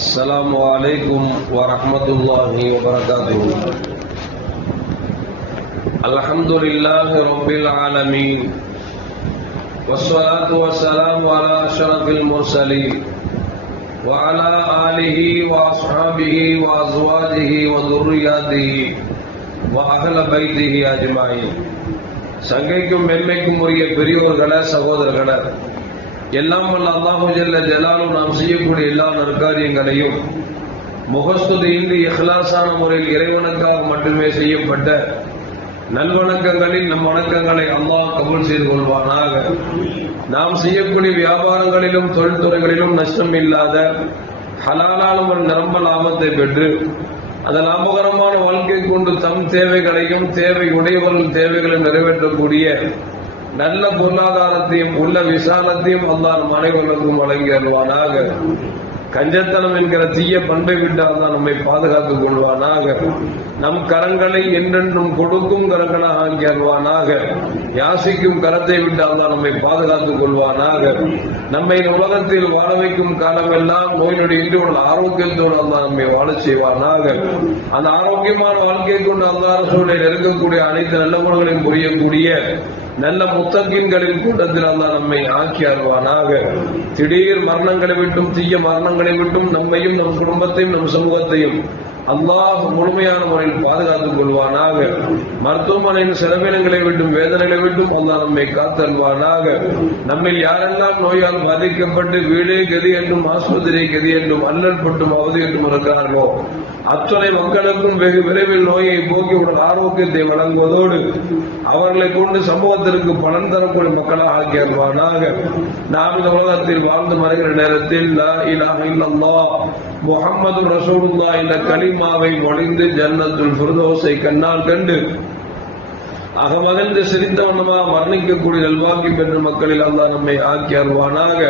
السلام عليكم ورحمة الله وبركاته. الحمد لله رب العالمين والصلاة والسلام على أشرف المرسلين وعلى آله وأصحابه وأزواجه وذرياته وأهل بيته أجمعين. சங்கைக்கும் மென்மைக்கும் உரிய பெரியோர்களே, சகோதரர்களே, எல்லாம் வல்ல அல்லாஹு ஜல்ல ஜலாலுஹு நாம் செய்யக்கூடிய எல்லா நற்காரியங்களையும் முகஸ்துதியின்றி இஹ்லாஸான முறையில் இறைவனுக்காக மட்டுமே செய்யப்பட்ட நல்வணக்கங்களில் நம் வணக்கங்களை அல்லாஹ் கபூல் செய்து கொள்வானாக. நாம் செய்யக்கூடிய வியாபாரங்களிலும் தொழில்துறைகளிலும் நஷ்டம் இல்லாத ஹலாலான நிரம்ப லாபத்தை பெற்று அந்த லாபகரமான வாழ்க்கை கொண்டு தம் தேவைகளையும் தேவை உடையவர்கள் தேவைகளையும் நிறைவேற்றக்கூடிய நல்ல பொருளாதாரத்தையும் உள்ள விசாலத்தையும் அல்லாஹ் நம் அனைவருக்கும் வழங்கி அருள்வானாக. கஞ்சத்தனம் என்கிற தீய பண்பை விட்டு அல்லாஹ் நம்மை பாதுகாத்துக் கொள்வானாக. நம் கரங்களை என்றென்றும் கொடுக்கும் கரங்களாக ஆக்கி அருள்வானாக. யாசிக்கும் கரத்தை விட்டு அல்லாஹ் நம்மை பாதுகாத்துக் கொள்வானாக. நம்மை உலகத்தில் வாழ வைக்கும் காலமெல்லாம் நோய் நொடி இன்றி உள்ள ஆரோக்கியத்தோடு அல்லாஹ் நம்மை வாழ செய்வானாக. அந்த ஆரோக்கியமான வாழ்க்கை கொண்டு அல்லாஹ் ரசூலை நெருங்கக்கூடிய அனைத்து நல்ல குணங்களையும் புரியக்கூடிய நல்ல முத்தகீன்களின் கூட்டத்தில் அல்லாஹ் நம்மை ஆக்கி அருள்வானாக. திடீர் மரணங்களை விட்டும் தீய மரணங்களை விட்டும் நம்மையும் நம் குடும்பத்தையும் நம் சமூகத்தையும் அல்லாஹ் முழுமையான முறையில் பாதுகாத்துக் கொள்வானாக. மருத்துவமனையின் செலவினங்களை விட்டும் வேதனைகளை விட்டும் அல்லாஹ் நம்மை காத்தல்வானாக. நம்மில் யாரெல்லாம் நோயால் பாதிக்கப்பட்டு வீடே கதி என்றும் ஆஸ்பத்திரி கதி என்றும் அல்லல் பட்டும் அவதி என்றும் இருக்கிறார்களோ அத்தனை மக்களுக்கும் வெகு விரைவில் நோயை போக்கி உடல் ஆரோக்கியத்தை வழங்குவதோடு அவர்களை கொண்டு சமூகத்திற்கு பலன் தரக்கூடிய மக்களாக ஆக்கி அருள்வானாக. நாம் இந்த உலகத்தில் வாழ்ந்து மறைகிற நேரத்தில் லா இலாஹ இல்லல்லாஹ் முஹம்மது ரசூலுல்லாஹ் என்ற கலிமாவை மொழிந்து ஜன்னத்துல் ஃபிர்தௌஸை கண்ணால் கண்டு அகமகிழ்ந்து சிரித்தவனமாக மரணிக்கக்கூடிய நல்வாக்கி பெற்ற மக்களில் அல்லாஹ் நம்மை ஆக்கி அருள்வானாக.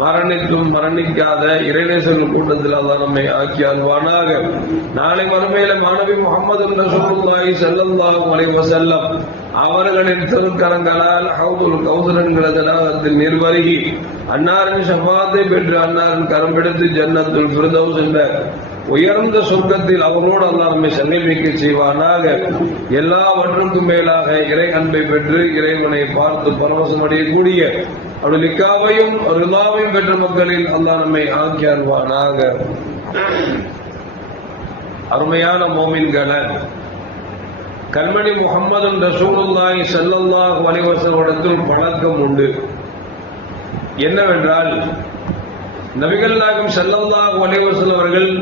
மரணித்தும் மரணிக்காத இறைநேசர்கள் கூட்டத்தில் அல்லாஹ் நம்மை ஆக்கி அருள்வானாக. நாளை மறுமையில மாணவி முஹம்மது ரசூலுல்லாஹி ஸல்லல்லாஹு அலைஹி வஸல்லம் அவர்களின் திருக்கரங்களால் ஹவுதுல் கௌசர் என்கிற தடாகத்தில் நீர்வருகி அன்னாரின் ஷஃபாத்தை பெற்று அன்னாரின் கரம் எடுத்து ஜன்னத்துல் ஃபிர்தௌஸ் என்ற உயர்ந்த சொர்க்கத்தில் அவரோடு அல்லாஹ் நம்மை சங்கமிக்க செய்வானாக. எல்லாவற்றுக்கும் மேலாக இறை அன்பை பெற்று இறைவனை பார்த்து பரவசம் அடையக்கூடிய அவருடைய லிக்காவையும் ரிலாவையும் பெற்ற மக்களில் அல்லாஹ் நம்மை ஆக்கி அருள்வானாக. அருமையான மோமின்களே, கண்மணி முஹம்மது ரசூலுல்லாஹி ஸல்லல்லாஹு அலைஹி வஸல்லம் பழக்கம் உண்டு. என்னவென்றால், நபிகள் நாயகம் ஸல்லல்லாஹு அலைஹி வஸல்லம் அவர்கள்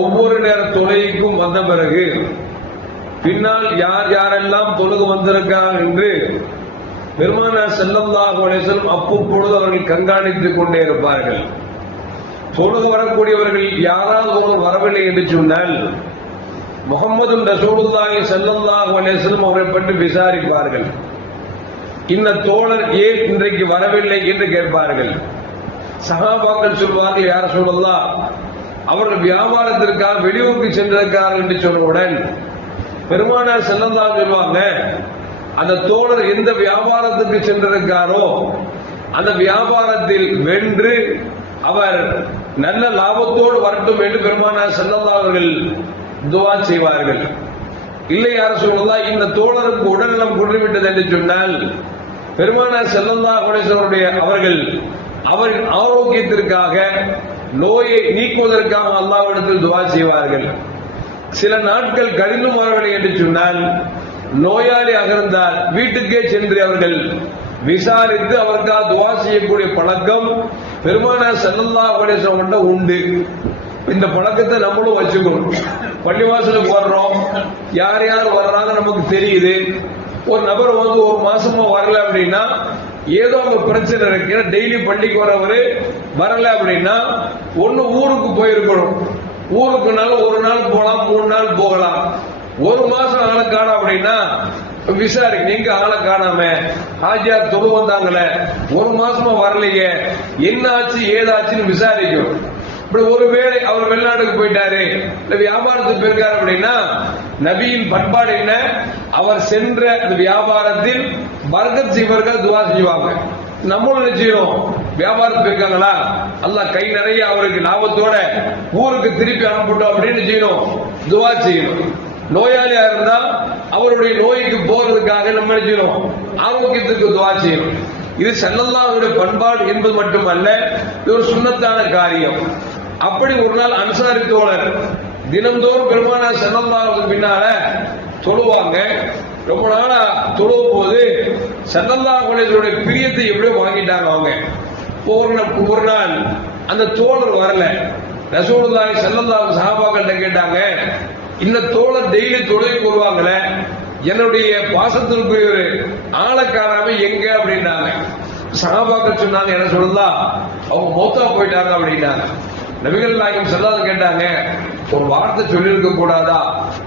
ஒவ்வொரு நேர தொழுகைக்கும் வந்த பிறகு பின்னால் யார் யாரெல்லாம் தொழுகு வந்திருக்கிறார் என்று பெருமானார் ஸல்லல்லாஹு அலைஹி வஸல்லம் அப்பொழுது அவர்கள் கண்காணித்துக் கொண்டே இருப்பார்கள். தொழுகு வரக்கூடியவர்கள் யாராவது ஒருவர் வரவில்லை என்று சொன்னால் முஹம்மது ரசூலுல்லாஹி ஸல்லல்லாஹு அலைஹி வஸல்லம் அவரை பற்றி விசாரிப்பார்கள். இந்த தோழர் ஏன் இன்றைக்கு வரவில்லை என்று கேட்பார்கள். சஹாபாக்கள் சொல்வார்கள், யார் ரசூலல்லாஹ், அவர்கள் வியாபாரத்திற்காக வெளியூருக்கு சென்றிருக்கிறார் என்று சொன்னவுடன் பெருமானார் ஸல்லல்லாஹு சொல்வாங்க, அந்த தோழர் எந்த வியாபாரத்துக்கு சென்றிருக்காரோ அந்த வியாபாரத்தில் வென்று அவர் நல்ல லாபத்தோடு வரட்டும் என்று பெருமானார் ஸல்லல்லாஹு அவர்கள் துஆ செய்வார்கள். இல்லை யார் ரசூலல்லாஹ், இந்த தோழருக்கு உடல்நலம் குன்றிவிட்டது என்று சொன்னால் பெருமானார் ஸல்லல்லாஹு அலைஹி வஸல்லம் அவர்கள் அவரின் ஆரோக்கியத்திற்காக நோயை நீக்குவதற்காக அல்லாஹ்விடத்தில் துஆ செய்வார்கள். சில நாட்கள் கடினம் வரவில்லை என்று சொன்னால் நோயாளியாக இருந்தால் வீட்டுக்கே சென்று அவர்கள் விசாரித்து அவருக்காக துஆ செய்யக்கூடிய பழக்கம் பெருமானார் ஸல்லல்லாஹு அலைஹி வஸல்லம் உண்டு. இந்த பழக்கத்தை நம்மளும் வச்சுக்கணும். பள்ளிவாசலுக்கு வர்றோம், யார் யார் வர்றாங்க நமக்கு தெரியுது. ஒரு நபர் வந்து ஒரு மாசமா வரல அப்படின்னா ஏதோ ஒரு பிரச்சனை இருக்கு. டெய்லி பள்ளிக்கு வரவரு வரல அப்படின்னா ஒண்ணு ஊருக்கு போயிருக்கணும். ஊருக்குனால ஒரு நாள் போகலாம், 3 நாள் போகலாம். ஒரு மாசம் ஆளை காணோம் அப்படின்னா விசாரிக்க, நீங்க ஆளை காணாம ஆஜியார் தொழு வந்தாங்களே, ஒரு மாசமா வரலையே, என்ன ஆச்சு ஏதாச்சுன்னு விசாரிக்கும். இப்படி ஒருவேளை அவர் வெளிநாட்டுக்கு போயிட்டாரு, இல்ல வியாபாரத்துக்கு போயிருக்காரு அப்படின்னா நபியின் பண்பாடு என்ன, அவர் சென்ற அந்த வியாபாரத்தில் பரக்கத் செய்வதற்காக துஆ செய்வாங்க. நம்மளும் என்ன செய்யணும், வியாபாரத்துக்கு இருக்காங்களா, அல்லாஹ் கை நிறைய அவருக்கு லாபத்தோட ஊருக்கு திருப்பி அனுப்பிட்டோம் அப்படின்னு செய்யணும், துவா செய்யணும். நோயாளியா இருந்தா அவருடைய நோய்க்கு போறதுக்காக நம்ம செய்யணும், ஆரோக்கியத்துக்கு துவா செய்யணும். இது ஸல்லல்லாஹு பண்பாடு என்பது மட்டுமல்ல, இது ஒரு சுன்னத்தான காரியம். அப்படி ஒரு நாள் அன்சாரி தோழர் தினந்தோறும் பெருமானார் ஸல்லல்லாஹு பின்னால தொழுவாங்க. ரொம்ப நாளா தொழுவும் போது ஸல்லல்லாஹு அலைஹி பிரியத்தை எப்படியோ வாங்கிட்டாங்க அவங்க. ஒரு நாள் அந்த தோழர் வரல. ரசூலுல்லாஹி ஸல்லல்லாஹு சஹாபாக்கிட்ட கேட்டாங்க, இந்த தோழர் டெய்லி தொழுகைக்கு வருவாங்களே, என்னுடைய பாசத்திற்குரிய ஒரு ஆளக்காராம எங்க அப்படின்னாங்க. சஹாபாக்கள் சொன்னாங்க, என்ன சொல்லலாம், அவங்க மௌத்தா போயிட்டாங்க அப்படின்னாங்க. நபிகள் நாயகம் ஸல்லல்லாஹு கேட்டாங்க, ஒரு வார்த்தை சொல்லியிருக்க கூடாதா,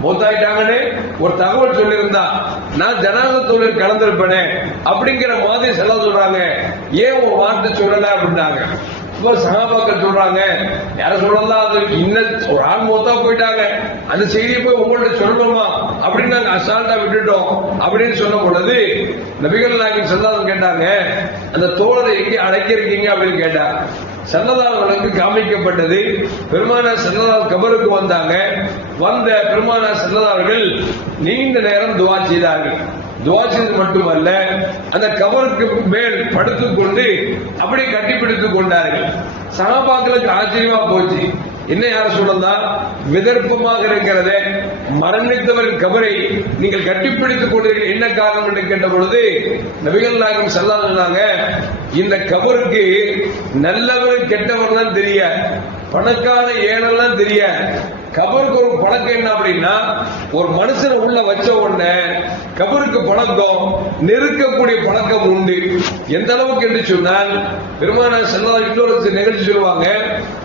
மௌத்தாயிட்டாங்கன்னு ஒரு தகவல் சொல்லியிருந்தா நான் ஜனாஸா தொழில் கலந்திருப்பேனே அப்படிங்கிற மாதிரி ஸல்லல்லாஹு சொல்றாங்க, ஏன் ஒரு வார்த்தை சொல்லல அப்படின்னாங்க. சஹாபாக்கள் சொல்றாங்க, யார சொல்லலாம், அது இன்னும் ஒரு ஆள் மொத்தா போயிட்டாங்க, அந்த செய்தியை போய் உங்கள்ட்ட சொல்லணுமா அப்படின்னு நாங்க அசால்ட்டா விட்டுட்டோம் அப்படின்னு சொன்ன பொழுது நபிகள் நாயகம் ஸல்லல்லாஹு கேட்டாங்க, அந்த தோழரை எங்கே அழைக்கிறீங்க அப்படின்னு கேட்டாங்க. ஸல்லல்லாஹு அலைஹி காமிக்கப்பட்டது. பெருமானார் ஸல்லல்லாஹு கபருக்கு வந்தாங்க. வந்த பெருமானார் ஸல்லல்லாஹு அவர்கள் நீண்ட நேரம் துஆ செய்தார்கள். துஆ செய்தது மட்டுமல்ல, அந்த கபருக்கு மேல் படுத்துக் கொண்டு அப்படியே கட்டிப்பிடித்துக் கொண்டார்கள். சஹாபாக்களுக்கு ஆச்சரியமா போச்சு, என்ன யார சொல்லலாம், விதர்ப்பமாக இருக்கிறதே, மரணித்தவர் கபரை நீங்கள் கட்டிப்பிடித்துக் கொண்டீர்கள், என்ன காரணம் என்று கேட்ட பொழுது நபிகள் நாயகம் ஸல்லல்லாஹு சொன்னாங்க, இந்த கபருக்கு நல்லவர் கெட்டவர் தான் தெரிய, பணக்கார ஏழெல்லாம் தெரிய, கபருக்கு ஒரு பழக்கம் என்ன அப்படின்னா, ஒரு மனுஷனை உள்ள வச்ச உடனே கபருக்கு பழக்கம் நெருக்கக்கூடிய பழக்கம் உண்டு. எந்த அளவுக்கு என்று சொன்னால், பெருமானார் ஸல்லல்லாஹு இன்னொரு நிகழ்ச்சி சொல்லுவாங்க,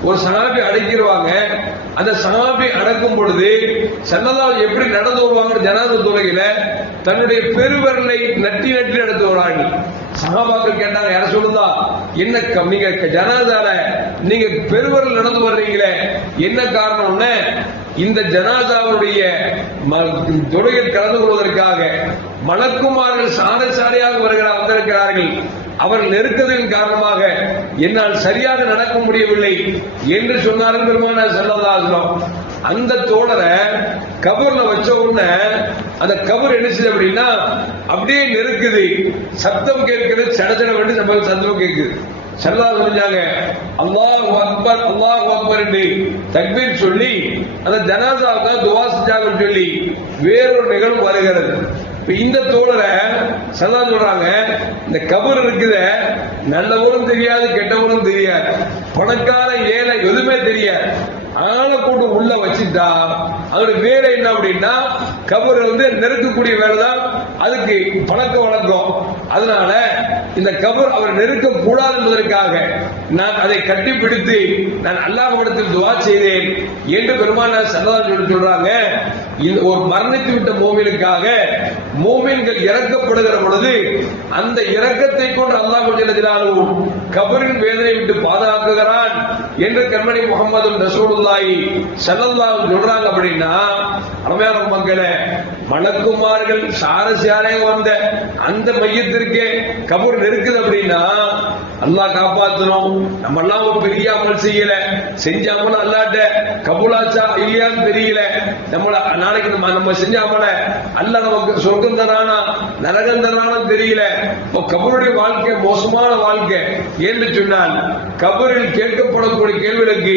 ஒரு சஹாபி அடக்கிடுவாங்க. அந்த சஹாபி அடக்கும் பொழுது ஸல்லல்லாஹு எப்படி நடந்து வருவாங்க, ஜனாஸா தொழுகையில தன்னுடைய பெருவிரலை நட்டி நட்டி நடந்து வருவார்கள். சஹாபாக்கள் கேட்டாங்க, யார சொல்லுதா, என்ன நீங்க ஜனாஸால நீங்க பெருவிரல் நடந்து வர்றீங்களே, என்ன காரணம்னு, இந்த ஜனாஸாவுடைய தொழுகையில் கலந்து கொள்வதற்காக மலக்குமார்கள் சாலை சாலையாக வந்திருக்கிறார்கள், அவர்கள் நெருக்கத்தின் காரணமாக என்னால் சரியாக நடக்க முடியவில்லை என்று சொன்னார்கள் பெருமானார் ஸல்லல்லாஹு அலைஹி வஸல்லம். அந்த தோழரை கபர்ல வச்ச உடனே அந்த கபர் என்ன செய்யுது அப்படின்னா அப்படியே நெருக்குது, சத்தம் கேட்கிறது, சடச்சட வேண்டி சத்தம் கேட்குது. ஸல்லல்லாஹு சொன்னாங்க, அல்லாஹு அக்பர் அல்லாஹு அக்பர் என்று தக்பீர் சொல்லி அந்த ஜனாஸாவுக்கு துஆ செஞ்சாங்கன்னு சொல்லி வேறொரு நிகழ்வு வருகிறது. இந்த தோழரை ஸல்லல்லாஹு சொல்றாங்க, இந்த கபர் இருக்குது, நல்லவரும் தெரியாது கெட்டவரும் தெரியாது, பணக்கார ஏழை எதுவுமே தெரியாது, ஆளை போட்டு உள்ள வச்சுட்டா அதோட வேலை என்ன அப்படின்னா கபர் நெருக்கக்கூடிய வேலைதான் அதுக்கு பழக்க வழக்கம். அதனால இந்த கபர் அவர் நெருக்க கூடாது என்பதற்காக நான் அதை கட்டிப்பிடித்து நான் அல்லாஹ்விடத்தில் துஆ செய்தேன் என்று பெருமானார் ஸல்லல்லாஹு சொல்றாங்க. ஒரு மரணித்து விட்ட மோமினுக்காக மோமின்கள் இறக்கப்படுகிற பொழுது அந்த இரக்கத்தை கொண்டு அல்லாஹ் ஜல்லல்லாஹு கபரின் வேதனை விட்டு பாதுகாக்குகிறான் என்று கண்மணி முஹம்மது ரசூலுல்லாஹி ஸல்லல்லாஹு சொல்றாங்க. அப்படின்னா அருமையான மக்களே, மலக்குமார்கள் சாரசாரே வந்த அந்த மையத்திற்கே கபர் நெருக்குது அப்படின்னா அல்லாஹ் காப்பாற்றணும். நம்ம எல்லாம் ஒரு பெரிய அமல் செய்யல, செஞ்சாமல் அல்லாட்ட கபூலாச்சா இல்லையான்னு தெரியல. நம்மள நாளைக்கு நம்ம செஞ்சாமல அல்ல நமக்கு சொர்க்கம் தரானா நரகம் தரானா தெரியல. கபருடைய வாழ்க்கை மோசமான வாழ்க்கை என்று சொன்னால் கபரில் கேட்கப்படக்கூடிய கேள்விகளுக்கு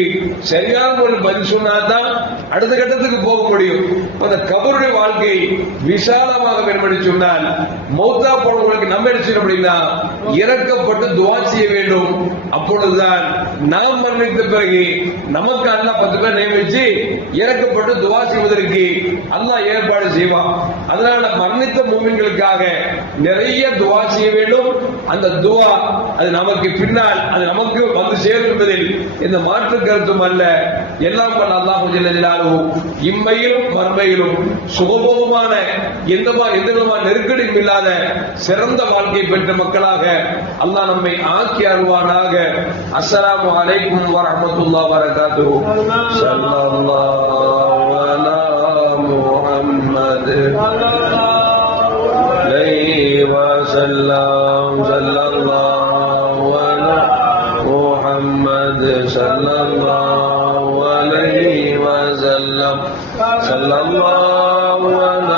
சரியான ஒரு பதில் சொன்னாதான் அடுத்த கட்டத்துக்கு போக முடியும். அந்த கபருடைய வாழ்க்கை விசாலமாக வேண்டுமென்று சொன்னால் மௌத்தா போனவங்களுக்கு நம்ம எடுத்து அப்படின்னா இறக்கப்பட்டு துஆ செய்ய வேண்டும். அப்பொழுதுதான் நாம் மரணித்த பிறகு நமக்கு அல்லாஹ் 10 பேர் நியமிச்சு இறக்கப்பட்டு துஆ செய்வதற்கு அல்லாஹ் ஏற்பாடு செய்வான். அதனால மரணித்த மூமின்களுக்காக நிறைய துஆ செய்ய வேண்டும். அந்த துஆ அது நமக்கு பின்னால் அது நமக்கு வந்து சேரும் என்பதில் எந்த மாற்று கருத்தும் அல்ல. எல்லாம் வல்ல அல்லாஹ் ஜல்லல்லாஹு இம்மையிலும் மறுமையிலும் சுகபோகமான எந்த விதமான நெருக்கடியும் இல்லாத சிறந்த வாழ்க்கை பெற்ற மக்களாக அல்லாஹ் நம்மை ஆக்கி அருள்வானாக. அஸ்ஸலாமு அலைக்கும் வரஹ்மத்துல்லாஹி வபரகாத்துஹு. ஸல்லல்லாஹு அலா முஹம்மத் அலைஹி வஸல்லம். ஸல்லல்லாஹு அலா محمد صلى الله عليه وسلم صلى الله على